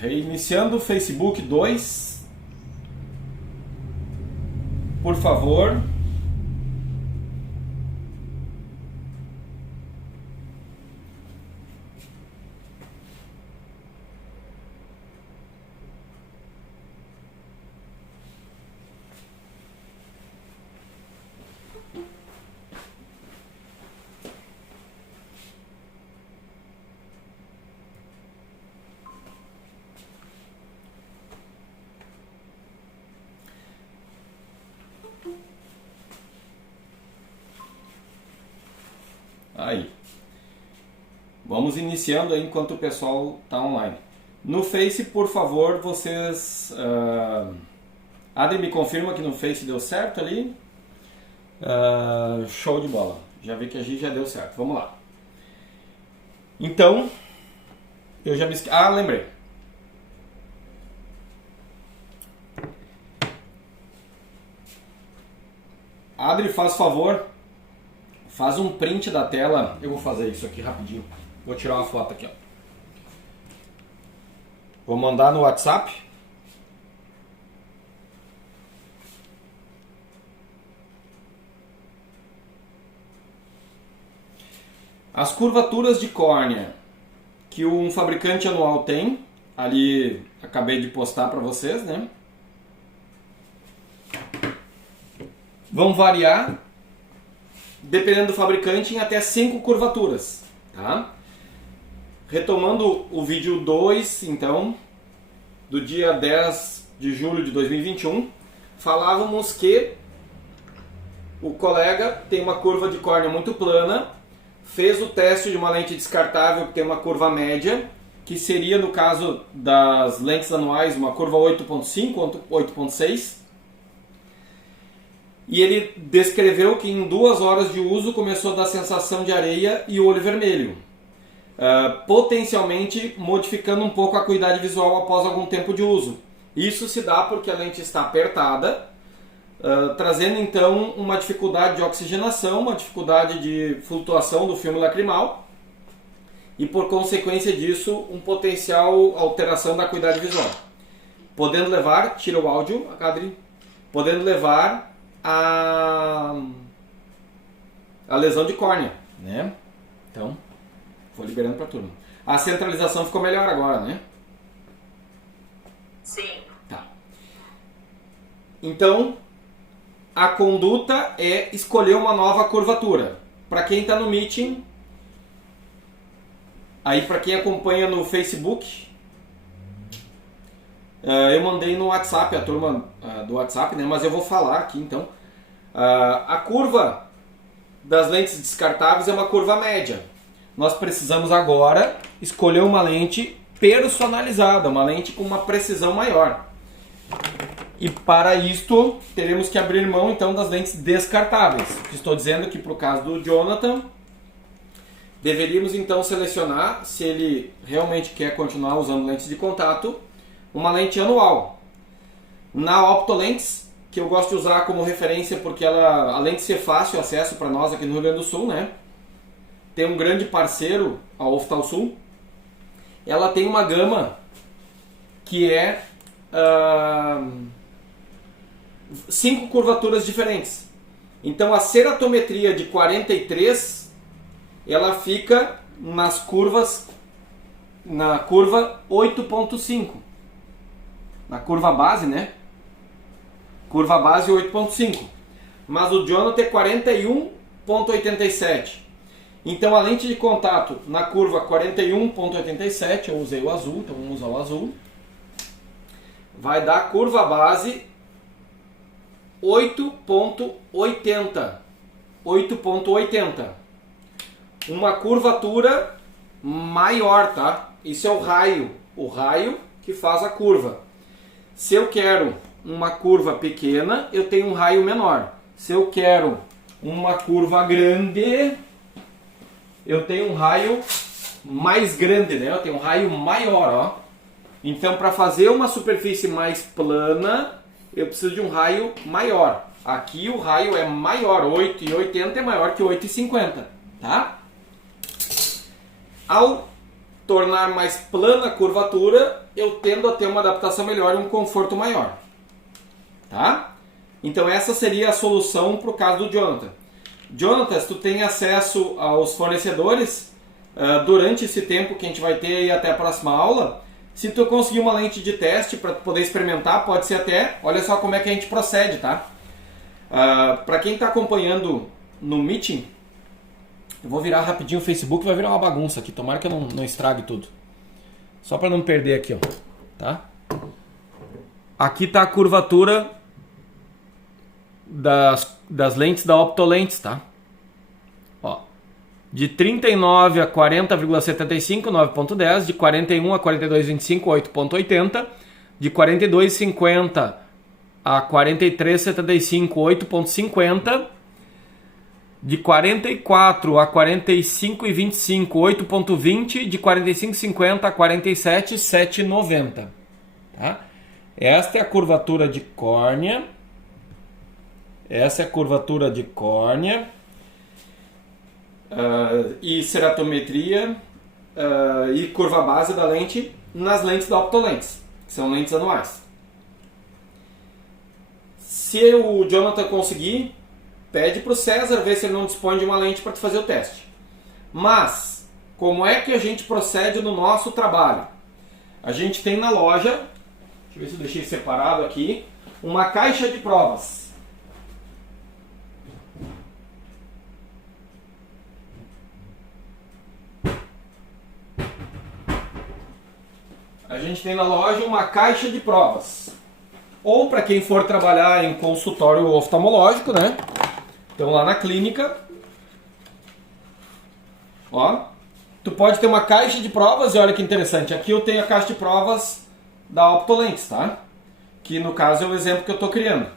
Reiniciando o Facebook 2. Por favor. Aí. Vamos iniciando aí enquanto o pessoal está online. No Face, por favor, vocês... Adri, me confirma que no Face deu certo ali. Show de bola. Já vi que a gente já deu certo. Vamos lá. Então, eu já me esqueci. Ah, lembrei. Adri, faz favor. Faz um print da tela. Eu vou fazer isso aqui rapidinho. Vou tirar uma foto aqui, ó. Vou mandar no WhatsApp. As curvaturas de córnea que um fabricante anual tem, ali acabei de postar para vocês, né? Vão variar, dependendo do fabricante, em até 5 curvaturas, tá? Retomando o vídeo 2, então, do dia 10 de julho de 2021, falávamos que o colega tem uma curva de córnea muito plana, fez o teste de uma lente descartável que tem uma curva média, que seria, no caso das lentes anuais, uma curva 8.5, 8.6, e ele descreveu que em 2 horas de uso começou a dar sensação de areia e olho vermelho, potencialmente modificando um pouco a acuidade visual após algum tempo de uso. Isso se dá porque a lente está apertada, trazendo então uma dificuldade de oxigenação, uma dificuldade de flutuação do filme lacrimal e, por consequência disso, um potencial alteração da acuidade visual, podendo levar, tira o áudio, Adri, podendo levar a lesão de córnea, né? Então, vou liberando para a turma. A centralização ficou melhor agora, né? Sim. Tá. Então, a conduta é escolher uma nova curvatura. Para quem está no meeting, aí para quem acompanha no Facebook, eu mandei no WhatsApp, a turma do WhatsApp, né? Mas eu vou falar aqui então. A curva das lentes descartáveis é uma curva média. Nós precisamos agora escolher uma lente personalizada, uma lente com uma precisão maior. E para isto, teremos que abrir mão então das lentes descartáveis. Estou dizendo que para o caso do Jonathan, deveríamos então selecionar, se ele realmente quer continuar usando lentes de contato, uma lente anual. Na Optolentes, que eu gosto de usar como referência porque ela, além de ser fácil acesso para nós aqui no Rio Grande do Sul, né? Tem um grande parceiro, a Oftalsul. Ela tem uma gama que é 5 curvaturas diferentes. Então a ceratometria de 43, ela fica nas curvas, na curva 8.5. Na curva base, né? Curva base 8.5. Mas o Jonathan é 41.87. Então a lente de contato na curva 41.87, eu usei o azul, então vamos usar o azul. Vai dar curva base 8.80. 8.80. Uma curvatura maior, tá? Isso é o raio que faz a curva. Se eu quero uma curva pequena, eu tenho um raio menor. Se eu quero uma curva grande, eu tenho um raio mais grande, né? Eu tenho um raio maior, ó. Então, para fazer uma superfície mais plana, eu preciso de um raio maior. Aqui o raio é maior, 8,80 é maior que 8,50, tá? Ao tornar mais plana a curvatura, eu tendo a ter uma adaptação melhor e um conforto maior. Tá? Então essa seria a solução para o caso do Jonathan. Jonathan, se tu tem acesso aos fornecedores, durante esse tempo que a gente vai ter aí até a próxima aula, se tu conseguir uma lente de teste para poder experimentar, pode ser até, olha só como é que a gente procede, tá? Para quem está acompanhando no Meeting, eu vou virar rapidinho o Facebook, vai virar uma bagunça aqui, tomara que eu não estrague tudo. Só para não perder aqui, ó, tá? Aqui está a curvatura das lentes da Optolentes, tá? Ó, de 39 a 40,75, 9.10, de 41 a 42,25, 8.80, de 42,50 a 43,75, 8.50, de 44 a 45,25, 8.20, de 45,50 a 47, 7,90, tá? Esta é a curvatura de córnea. Essa é a curvatura de córnea e ceratometria e curva base da lente nas lentes da Optolentes, que são lentes anuais. Se o Jonathan conseguir, pede para o César ver se ele não dispõe de uma lente para fazer o teste. Mas, como é que a gente procede no nosso trabalho? A gente tem na loja, deixa eu ver se eu deixei separado aqui, uma caixa de provas. A gente tem na loja uma caixa de provas. Ou para quem for trabalhar em consultório oftalmológico, né? Então lá na clínica, ó, tu pode ter uma caixa de provas e olha que interessante. Aqui eu tenho a caixa de provas da Optolentes, tá? Que no caso é o exemplo que eu estou criando.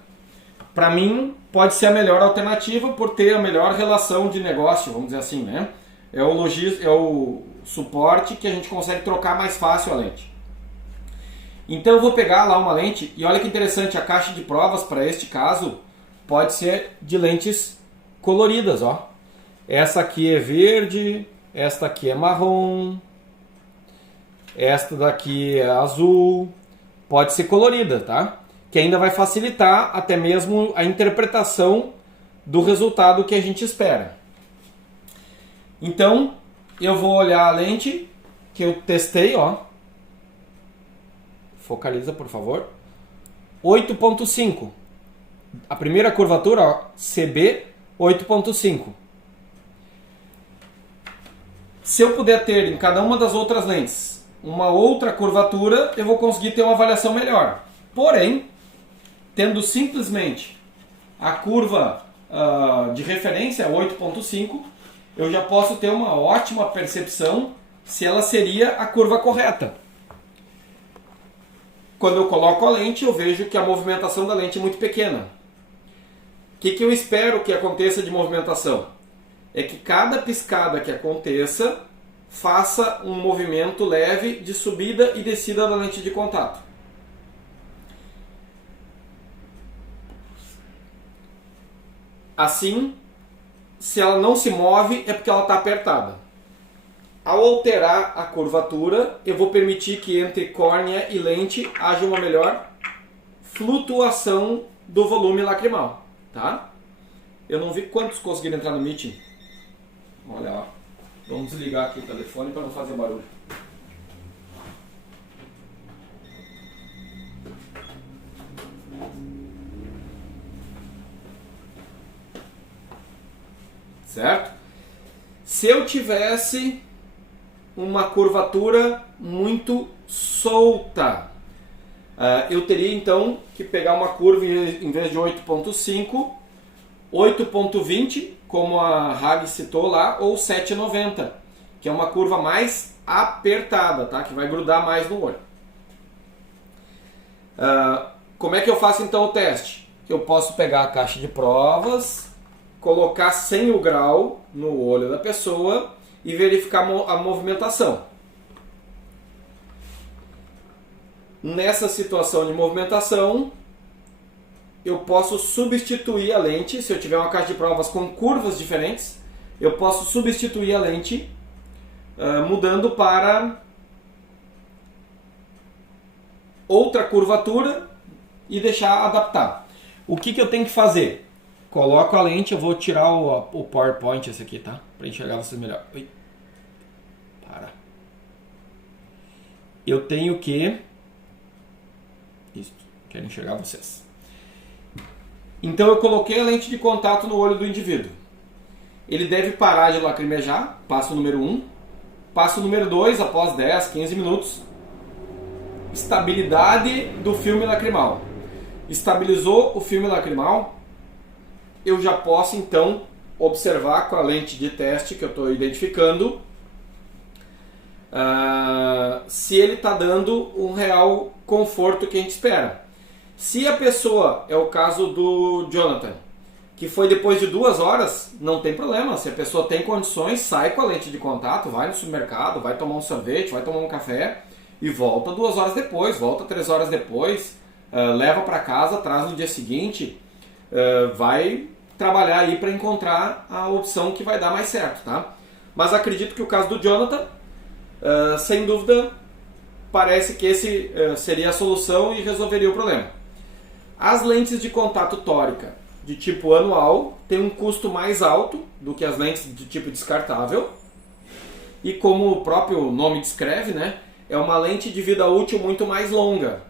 Para mim pode ser a melhor alternativa por ter a melhor relação de negócio, vamos dizer assim, né? É o suporte que a gente consegue trocar mais fácil a lente. Então eu vou pegar lá uma lente e olha que interessante, a caixa de provas para este caso pode ser de lentes coloridas, ó. Essa aqui é verde, esta aqui é marrom, esta daqui é azul, pode ser colorida, tá? Que ainda vai facilitar até mesmo a interpretação do resultado que a gente espera. Então eu vou olhar a lente que eu testei, ó. Focaliza, por favor. 8.5. A primeira curvatura, ó, CB 8.5. Se eu puder ter em cada uma das outras lentes uma outra curvatura, eu vou conseguir ter uma avaliação melhor. Porém, tendo simplesmente a curva de referência 8.5, eu já posso ter uma ótima percepção se ela seria a curva correta. Quando eu coloco a lente, eu vejo que a movimentação da lente é muito pequena. O que eu espero que aconteça de movimentação? É que cada piscada que aconteça faça um movimento leve de subida e descida da lente de contato. Assim, se ela não se move, é porque ela está apertada. Ao alterar a curvatura, eu vou permitir que entre córnea e lente haja uma melhor flutuação do volume lacrimal, tá? Eu não vi quantos conseguiram entrar no Meeting. Olha lá. Vamos desligar aqui o telefone para não fazer barulho. Certo? Se eu tivesse uma curvatura muito solta, eu teria então que pegar uma curva em vez de 8.5, 8.20, como a Hag citou lá, ou 7.90, que é uma curva mais apertada, tá? Que vai grudar mais no olho. Como é que eu faço então o teste? Eu posso pegar a caixa de provas, colocar 100 o grau no olho da pessoa e verificar a movimentação. Nessa situação de movimentação, eu posso substituir a lente. Se eu tiver uma caixa de provas com curvas diferentes, eu posso substituir a lente mudando para outra curvatura e deixar adaptar. O que eu tenho que fazer? Coloco a lente, eu vou tirar o PowerPoint esse aqui, tá? Para enxergar vocês melhor. Oi. Para. Eu tenho que... Isso, quero enxergar vocês. Então eu coloquei a lente de contato no olho do indivíduo. Ele deve parar de lacrimejar, passo número 1. Passo número 2, após 10, 15 minutos. Estabilidade do filme lacrimal. Estabilizou o filme lacrimal, eu já posso então observar com a lente de teste que eu estou identificando se ele está dando um real conforto que a gente espera. Se a pessoa, é o caso do Jonathan, que foi depois de 2 horas, não tem problema. Se a pessoa tem condições, sai com a lente de contato, vai no supermercado, vai tomar um sorvete, vai tomar um café e volta 2 horas depois, volta 3 horas depois, leva para casa, traz no dia seguinte, vai trabalhar aí para encontrar a opção que vai dar mais certo, tá? Mas acredito que o caso do Jonathan, sem dúvida, parece que esse seria a solução e resolveria o problema. As lentes de contato tórica de tipo anual têm um custo mais alto do que as lentes de tipo descartável. E como o próprio nome descreve, né, é uma lente de vida útil muito mais longa.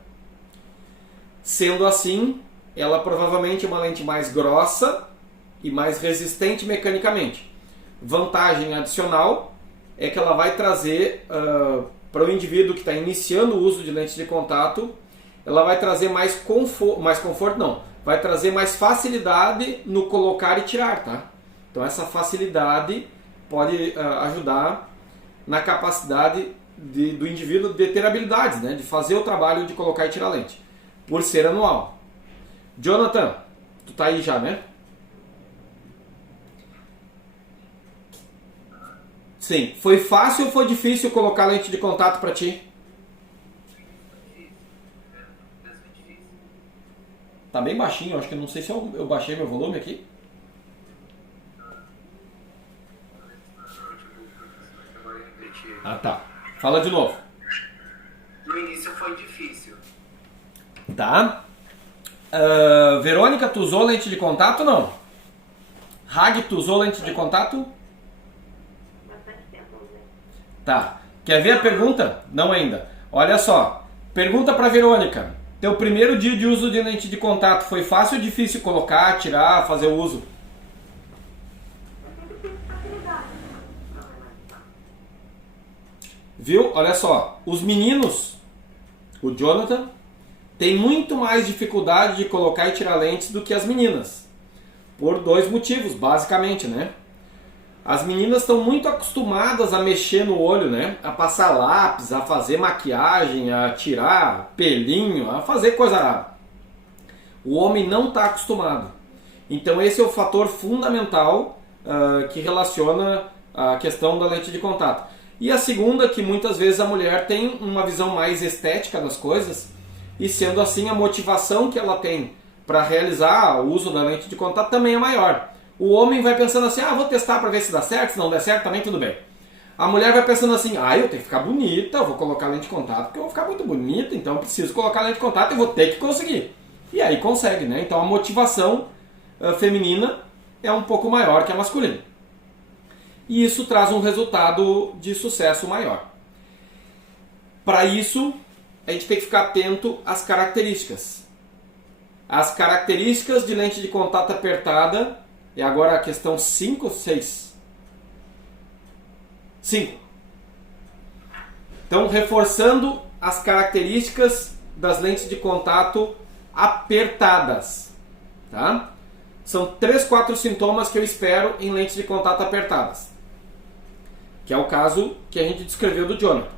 Sendo assim, ela provavelmente é uma lente mais grossa e mais resistente mecanicamente. Vantagem adicional é que ela vai trazer para o indivíduo que está iniciando o uso de lente de contato, ela vai trazer mais conforto não, vai trazer mais facilidade no colocar e tirar, tá? Então essa facilidade pode ajudar na capacidade do indivíduo de ter habilidades, né? De fazer o trabalho de colocar e tirar lente, por ser anual. Jonathan, tu tá aí já, né? Sim. Foi fácil ou foi difícil colocar lente de contato para ti? Tá bem baixinho, acho que não sei se eu baixei meu volume aqui. Ah, tá. Fala de novo. No início foi difícil. Tá. Verônica, tu usou lente de contato ou não? Hag, tu usou lente de contato? Bastante tempo, né? Tá. Quer ver a pergunta? Não ainda. Olha só. Pergunta pra Verônica. Teu primeiro dia de uso de lente de contato foi fácil ou difícil colocar, tirar, fazer o uso? Viu? Olha só. Os meninos, o Jonathan, tem muito mais dificuldade de colocar e tirar lentes do que as meninas. Por 2 motivos, basicamente, né? As meninas estão muito acostumadas a mexer no olho, né? A passar lápis, a fazer maquiagem, a tirar pelinho, a fazer coisa rara. O homem não está acostumado. Então esse é o fator fundamental que relaciona a questão da lente de contato. E a segunda, que muitas vezes a mulher tem uma visão mais estética das coisas, e sendo assim a motivação que ela tem para realizar o uso da lente de contato também é maior. O homem vai pensando assim, vou testar para ver se dá certo, se não der certo também tudo bem. A mulher vai pensando assim, eu tenho que ficar bonita, eu vou colocar lente de contato porque eu vou ficar muito bonita, então eu preciso colocar lente de contato e vou ter que conseguir. E aí consegue, né? Então a motivação feminina é um pouco maior que a masculina. E isso traz um resultado de sucesso maior. Para isso, a gente tem que ficar atento às características. As características de lente de contato apertada, e agora a questão 5 ou 6? 5. Então, reforçando as características das lentes de contato apertadas. Tá? São 3, 4 sintomas que eu espero em lentes de contato apertadas. Que é o caso que a gente descreveu do Jonathan.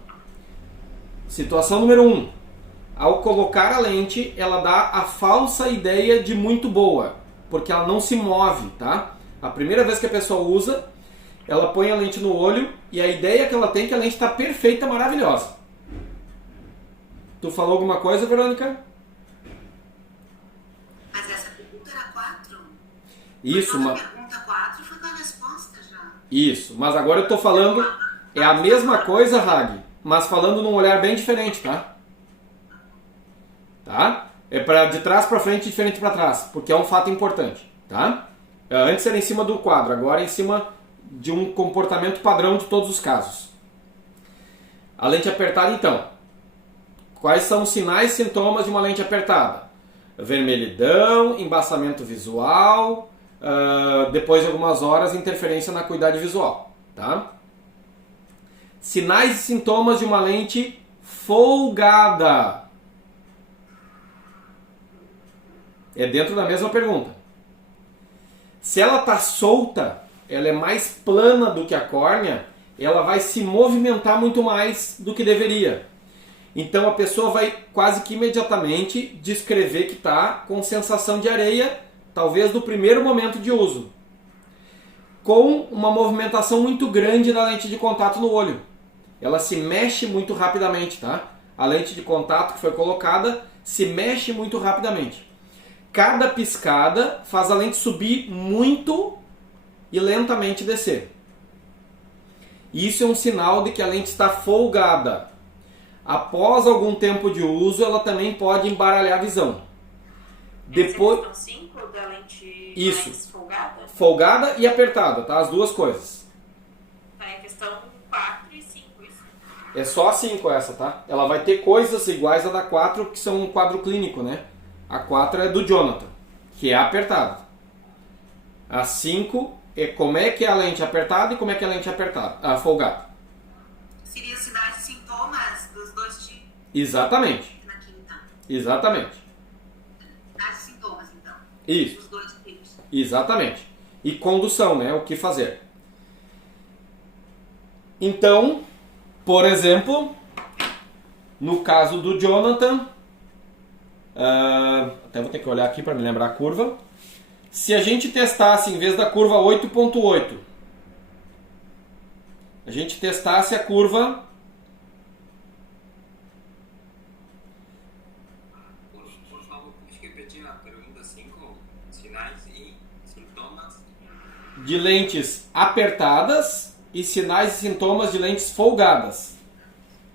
Situação número 1. Ao colocar a lente, ela dá a falsa ideia de muito boa, porque ela não se move, tá? A primeira vez que a pessoa usa, ela põe a lente no olho e a ideia que ela tem é que a lente está perfeita, maravilhosa. Tu falou alguma coisa, Verônica? Mas essa pergunta era 4? Isso, mas... A pergunta 4 foi com a resposta já. Isso, mas agora eu tô falando, é a mesma coisa, Hag, mas falando num olhar bem diferente, tá? tá? É para de trás para frente e de frente para trás, porque é um fato importante, tá? Antes era em cima do quadro, agora é em cima de um comportamento padrão de todos os casos. A lente apertada, então. Quais são os sinais e sintomas de uma lente apertada? Vermelhidão, embaçamento visual, depois de algumas horas, interferência na acuidade visual, tá? Sinais e sintomas de uma lente folgada. É dentro da mesma pergunta. Se ela está solta, ela é mais plana do que a córnea, ela vai se movimentar muito mais do que deveria. Então a pessoa vai quase que imediatamente descrever que está com sensação de areia, talvez do primeiro momento de uso, com uma movimentação muito grande da lente de contato no olho. Ela se mexe muito rapidamente, tá? A lente de contato que foi colocada se mexe muito rapidamente. Cada piscada faz a lente subir muito e lentamente descer. Isso é um sinal de que a lente está folgada. Após algum tempo de uso, ela também pode embaralhar a visão. Depois... Essa é a questão 5 da lente Isso. Mais folgada? Folgada e apertada, tá? As duas coisas. Tá, é a questão 4 e 5, isso. É só a 5 essa, tá? Ela vai ter coisas iguais à da 4, que são um quadro clínico, né? A 4 é do Jonathan, que é apertada. A 5 é como é que é a lente apertada e como é que é a lente apertada, folgada. Seria sinais e sintomas dos dois tipos Exatamente. na quinta. Exatamente. Sinais e sintomas, então. Isso. Dos dois tipos. Exatamente. E condução, né? O que fazer. Então, por exemplo, no caso do Jonathan, até vou ter que olhar aqui para me lembrar a curva. Se a gente testasse, em vez da curva 8.8, a gente testasse a curva... Por favor, pode repetir a pergunta 5? Sinais e sintomas? de lentes apertadas e sinais e sintomas de lentes folgadas,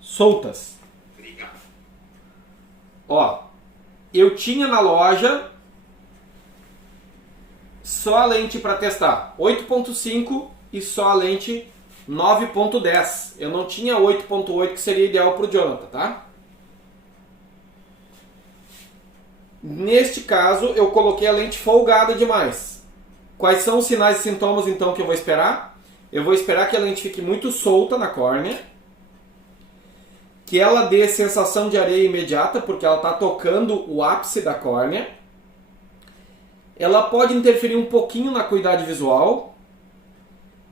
soltas. Obrigado. Ó, eu tinha na loja só a lente para testar 8.5 e só a lente 9.10. Eu não tinha 8.8, que seria ideal para o Jonathan, tá? Neste caso, eu coloquei a lente folgada demais. Quais são os sinais e sintomas, então, que eu vou esperar? Eu vou esperar que a lente fique muito solta na córnea, que ela dê sensação de areia imediata, porque ela está tocando o ápice da córnea. Ela pode interferir um pouquinho na acuidade visual,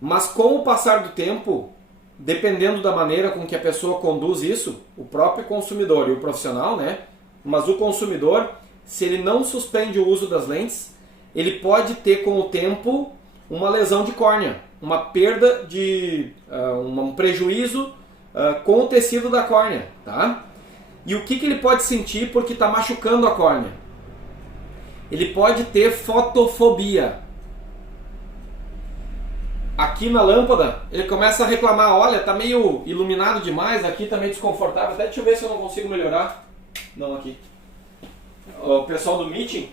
mas com o passar do tempo, dependendo da maneira com que a pessoa conduz isso, o próprio consumidor e o profissional, né? Mas o consumidor, se ele não suspende o uso das lentes, ele pode ter com o tempo uma lesão de córnea, uma perda de um prejuízo com o tecido da córnea, tá? E o que ele pode sentir porque está machucando a córnea? Ele pode ter fotofobia. Aqui na lâmpada, ele começa a reclamar, olha, tá meio iluminado demais, aqui tá meio desconfortável, até deixa eu ver se eu não consigo melhorar. Não, aqui. O pessoal do meeting,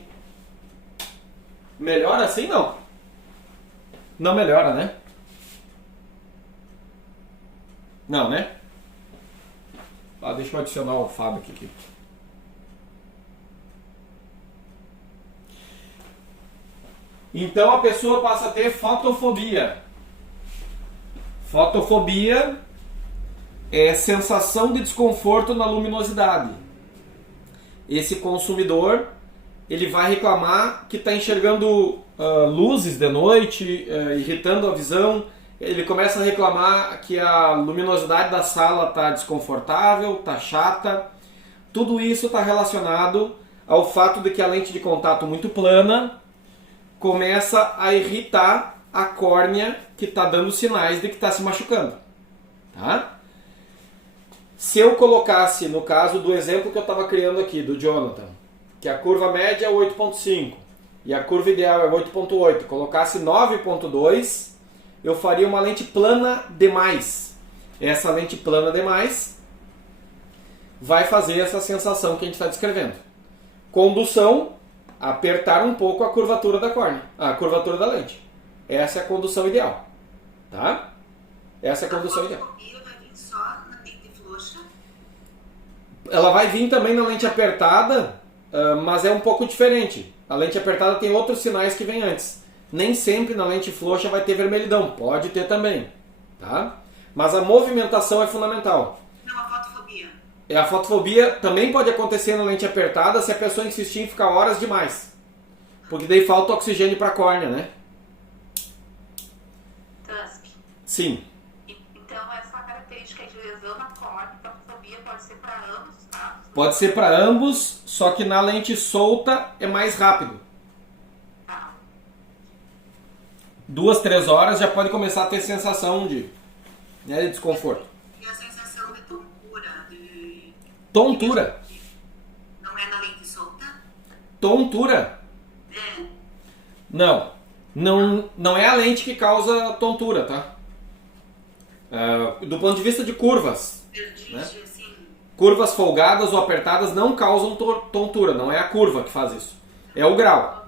melhora assim? Não. Não melhora, né? Não, né? Deixa eu adicionar o Fábio aqui. Então a pessoa passa a ter fotofobia. Fotofobia é sensação de desconforto na luminosidade. Esse consumidor, ele vai reclamar que está enxergando luzes de noite, irritando a visão. Ele começa a reclamar que a luminosidade da sala está desconfortável, está chata. Tudo isso está relacionado ao fato de que a lente de contato muito plana começa a irritar a córnea, que está dando sinais de que está se machucando. Tá? Se eu colocasse, no caso do exemplo que eu estava criando aqui, do Jonathan, que a curva média é 8.5 e a curva ideal é 8.8, colocasse 9.2, eu faria uma lente plana demais. Essa lente plana demais vai fazer essa sensação que a gente está descrevendo. Condução, apertar um pouco a curvatura da córnea, a curvatura da lente. Essa é a condução ideal, tá? Essa é a condução ideal. fotofobia vai vir só na lente frouxa? Ela vai vir também na lente apertada, mas é um pouco diferente. A lente apertada tem outros sinais que vêm antes. Nem sempre na lente frouxa vai ter vermelhidão, pode ter também, tá? Mas a movimentação é fundamental. Não, a fotofobia. A fotofobia também pode acontecer na lente apertada se a pessoa insistir em ficar horas demais. Porque daí falta oxigênio para a córnea, né? Tusk. Sim. Então, essa característica de lesão na córnea, fotofobia, pode ser para ambos os casos? Pode ser para ambos, só que na lente solta é mais rápido. Tá. 2, 3 horas já pode começar a ter sensação de desconforto. E a sensação de tontura, de... Tontura. Não é na lente solta? Tontura. É. Não é a lente que causa tontura, tá? Do ponto de vista de curvas, Vertigem, né? assim. Curvas folgadas ou apertadas não causam tontura, não é a curva que faz isso. É o grau.